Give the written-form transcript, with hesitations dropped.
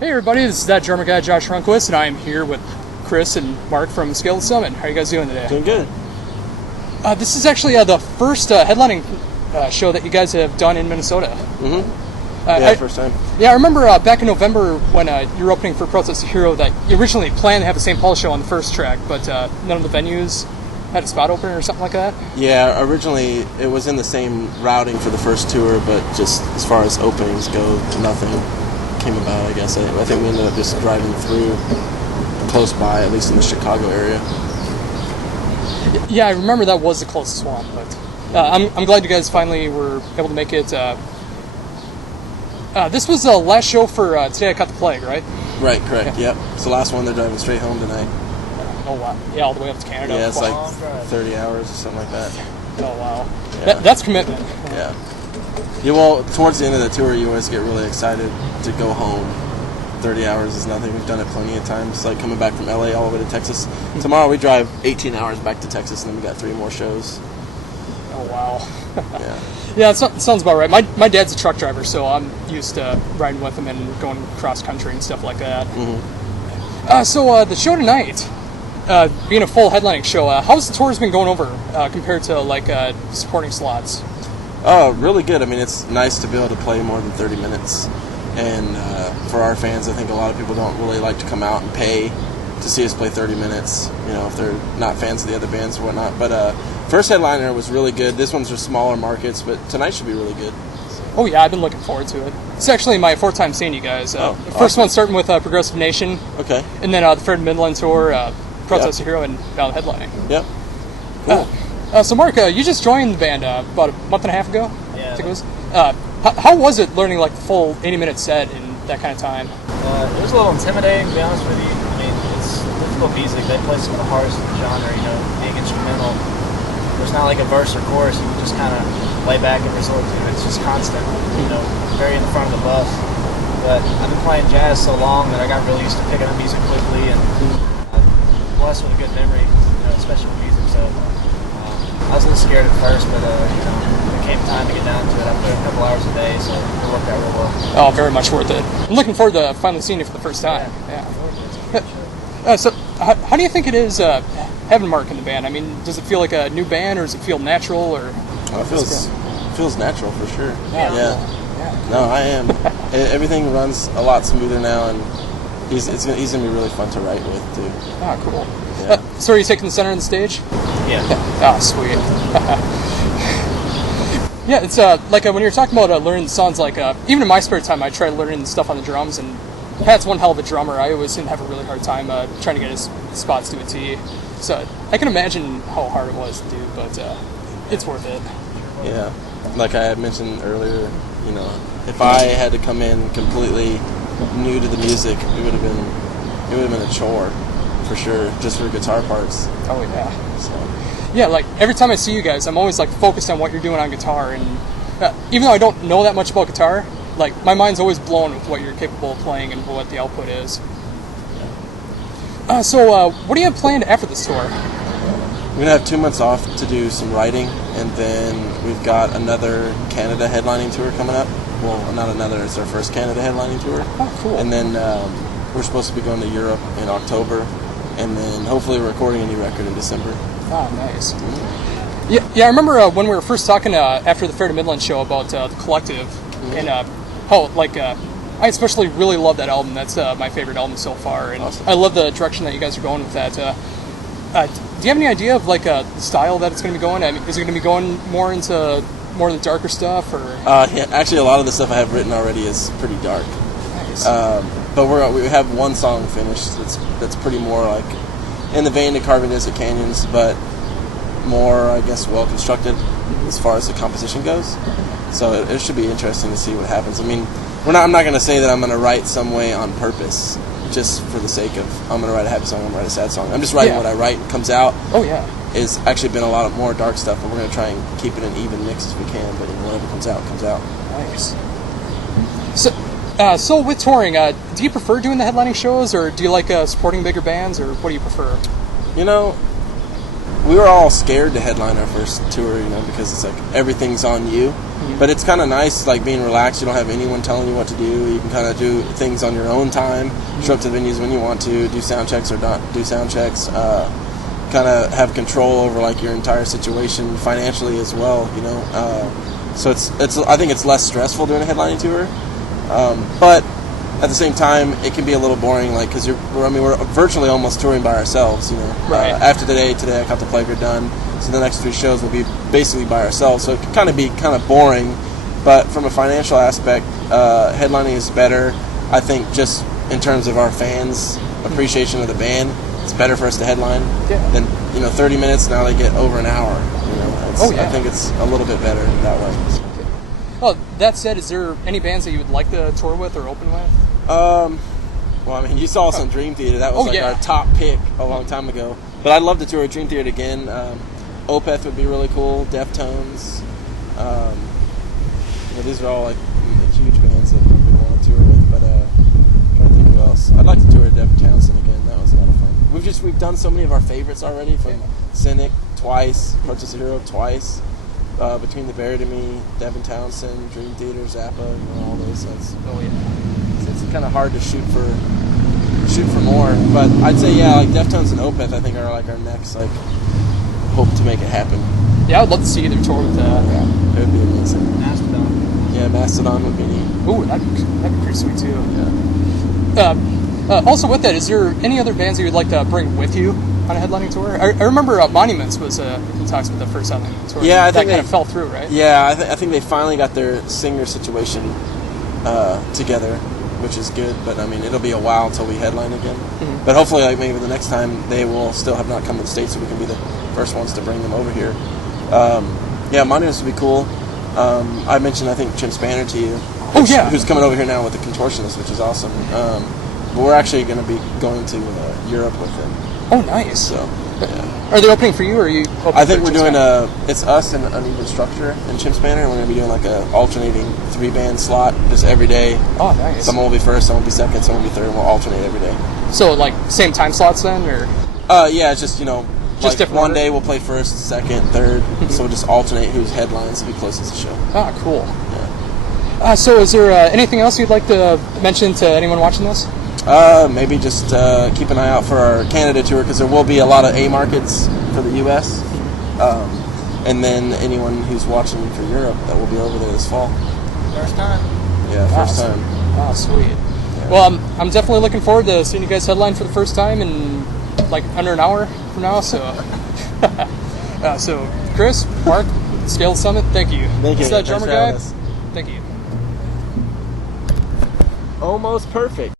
Hey everybody, this is that drummer guy Josh Runquist, and I am here with Chris and Mark from Scale Summit. How are you guys doing today? Doing good. This is actually the first headlining show that you guys have done in Minnesota. First time. Yeah, I remember back in November when you were opening for Protest Hero that you originally planned to have the St. Paul show on the first track, but none of the venues had a spot open or something like that? Yeah, originally it was in the same routing for the first tour, but just as far as openings go, nothing came about, I guess. I think we ended up just driving through close by, at least in the Chicago area. Yeah, I remember that was the closest one, but I'm glad you guys finally were able to make it. This was the last show for Today I Caught the Plague, right? Right, correct, yep. It's the last one. They're driving straight home tonight. Oh, wow. Yeah, all the way up to Canada. Yeah, it's like 30 hours or something like that. Oh, wow. Yeah. That's commitment. Yeah. Yeah, well, towards the end of the tour, you always get really excited to go home. 30 hours is nothing. We've done it plenty of times, like coming back from LA all the way to Texas. Tomorrow we drive 18 hours back to Texas, and then we got 3 more shows. Oh, wow. Yeah. Yeah, it sounds about right. My dad's a truck driver, so I'm used to riding with him and going cross country and stuff like that. Mm-hmm. So the show tonight, being a full headlining show, how's the tours been going over compared to like supporting slots? Oh, really good. I mean, it's nice to be able to play more than 30 minutes. And for our fans, I think a lot of people don't really like to come out and pay to see us play 30 minutes, you know, if they're not fans of the other bands or whatnot. But first headliner was really good. This one's for smaller markets, but tonight should be really good. Oh, yeah, I've been looking forward to it. It's actually my 4th time seeing you guys. The first awesome. one starting with Progressive Nation. Okay. And then the third Midland tour, Protest Hero, and now headlining. Yep. Cool. So, Mark, you just joined the band about a month and a half ago? Yeah. I think it was. How was it learning like the full 80-minute set in that kind of time? It was a little intimidating, to be honest with you. I mean, it's difficult music. They play some of the hardest in the genre, you know, being instrumental. There's not like a verse or chorus. You can just kind of lay back and resort to it. It's just constant, you know, very in the front of the bus. But I've been playing jazz so long that I got really used to picking up music quickly, and I'm blessed with a good memory, you know, especially with music. So I was a little scared at first, but you know, it came time to get down to it. I put in a couple hours a day, so it worked out real well. Oh, very much worth it. I'm looking forward to finally seeing you for the first time. Yeah. So, how do you think it is having Mark in the band? I mean, does it feel like a new band, or does it feel natural, or? Oh, it feels natural for sure. Yeah. No, I am. Everything runs a lot smoother now, and he's gonna be really fun to write with too. Ah, cool. Yeah. So, are you taking the center of the stage? Yeah. Ah, sweet. Yeah, it's like when you're talking about learning the songs, like even in my spare time, I try learning stuff on the drums, and Pat's one hell of a drummer. I always seem to have a really hard time trying to get his spots to a T. So I can imagine how hard it was to do, but it's worth it. Yeah, like I had mentioned earlier, you know, if I had to come in completely new to the music, it would have been a chore for sure, just for guitar parts. Oh yeah. So. Yeah, like every time I see you guys, I'm always like focused on what you're doing on guitar, and even though I don't know that much about guitar, like my mind's always blown with what you're capable of playing and what the output is. So what do you have planned after this tour? We're gonna have 2 months off to do some writing, and then we've got another Canada headlining tour coming up. Well, not another; it's our first Canada headlining tour. Oh, cool. And then we're supposed to be going to Europe in October, and then hopefully recording a new record in December. Oh, nice. Yeah, I remember when we were first talking after the Fair to Midland show about the Collective, and how like I especially really love that album. That's my favorite album so far, and awesome. I love the direction that you guys are going with that. Do you have any idea of like the style that it's going to be going? I mean, is it going to be going more into more of the darker stuff, or? Yeah, actually, a lot of the stuff I have written already is pretty dark. Nice. But we have one song finished that's pretty more like in the vein of Carving Desert Canyons, but more, I guess, well constructed as far as the composition goes. So it should be interesting to see what happens. I mean, I'm not going to say that I'm going to write some way on purpose, just for the sake of I'm going to write a happy song, I'm going to write a sad song. I'm just writing what I write and comes out. Oh yeah. It's actually been a lot of more dark stuff, and we're going to try and keep it an even mix as we can. But whatever comes out, comes out. Nice. So with touring, do you prefer doing the headlining shows, or do you like supporting bigger bands, or what do you prefer? You know, we were all scared to headline our first tour, you know, because it's like everything's on you. But it's kind of nice, like being relaxed. You don't have anyone telling you what to do. You can kind of do things on your own time. Show up to the venues when you want to. Do sound checks or not do sound checks. Kind of have control over like your entire situation financially as well. You know, so it's. I think it's less stressful doing a headlining tour. But at the same time, it can be a little boring, like because we're virtually almost touring by ourselves. You know, Right. After today I got the Plague are done. So the next 3 shows will be basically by ourselves. So it can kind of be kind of boring, but from a financial aspect, headlining is better. I think just in terms of our fans' appreciation of the band, it's better for us to headline than 30 minutes. Now they get over an hour. You know, I think it's a little bit better that way. Well, that said, is there any bands that you would like to tour with or open with? Well, I mean, you saw us on Dream Theater. That was our top pick a long time ago. But I'd love to tour with Dream Theater again. Opeth would be really cool. Deftones. These are all like huge bands that we want to tour with. But I'm trying to think who else. I'd like to tour with Devin Townsend again. That was a lot of fun. We've done so many of our favorites already. From Cynic twice, Purchase a Hero twice. Between the Buried and Me, Devin Townsend, Dream Theater, Zappa, all those. It's kind of hard to shoot for more. But I'd say like Deftones and Opeth, I think are like our next hope to make it happen. Yeah, I'd love to see you tour with that. Yeah, it would be amazing. Mastodon. Yeah, Mastodon would be neat. Ooh, that'd be pretty sweet too. Yeah. Also, with that, is there any other bands that you would like to bring with you on a headlining tour? I remember Monuments was in talks with the first headlining tour. Yeah, I think that kind of fell through, right? Yeah, I think they finally got their singer situation together, which is good. But I mean, it'll be a while until we headline again. Mm-hmm. But hopefully, like maybe the next time they will still have not come to the States, so we can be the first ones to bring them over here. Yeah, Monuments would be cool. I mentioned, I think, Chimp Spanner to you. Who's coming over here now with the Contortionist, which is awesome. But we're actually going to be going to Europe with them. Oh, nice. So, yeah. Are they opening for you, or are you opening I think for we're doing Spanner? it's us and Uneven Structure and Chimp Spanner, and we're going to be doing like a alternating 3-band slot just every day. Oh, nice. Someone will be first, someone will be second, someone will be third, and we'll alternate every day. So, like, same time slots then, or? Yeah, it's just, Just like different one order? day we'll play first, second, third, so we'll just alternate who's headlines, who closes the show. Ah, cool. Yeah. So is there anything else you'd like to mention to anyone watching this? Maybe just keep an eye out for our Canada tour, because there will be a lot of A markets for the U.S. And then anyone who's watching for Europe that will be over there this fall. First time. Yeah, first time. Oh, sweet. Yeah. Well, I'm definitely looking forward to seeing you guys headline for the first time in like under an hour from now. So, so Chris, Mark, Scale Summit, thank you. Thank you. Is that Thanks drummer for guy? having us. Thank you. Almost perfect.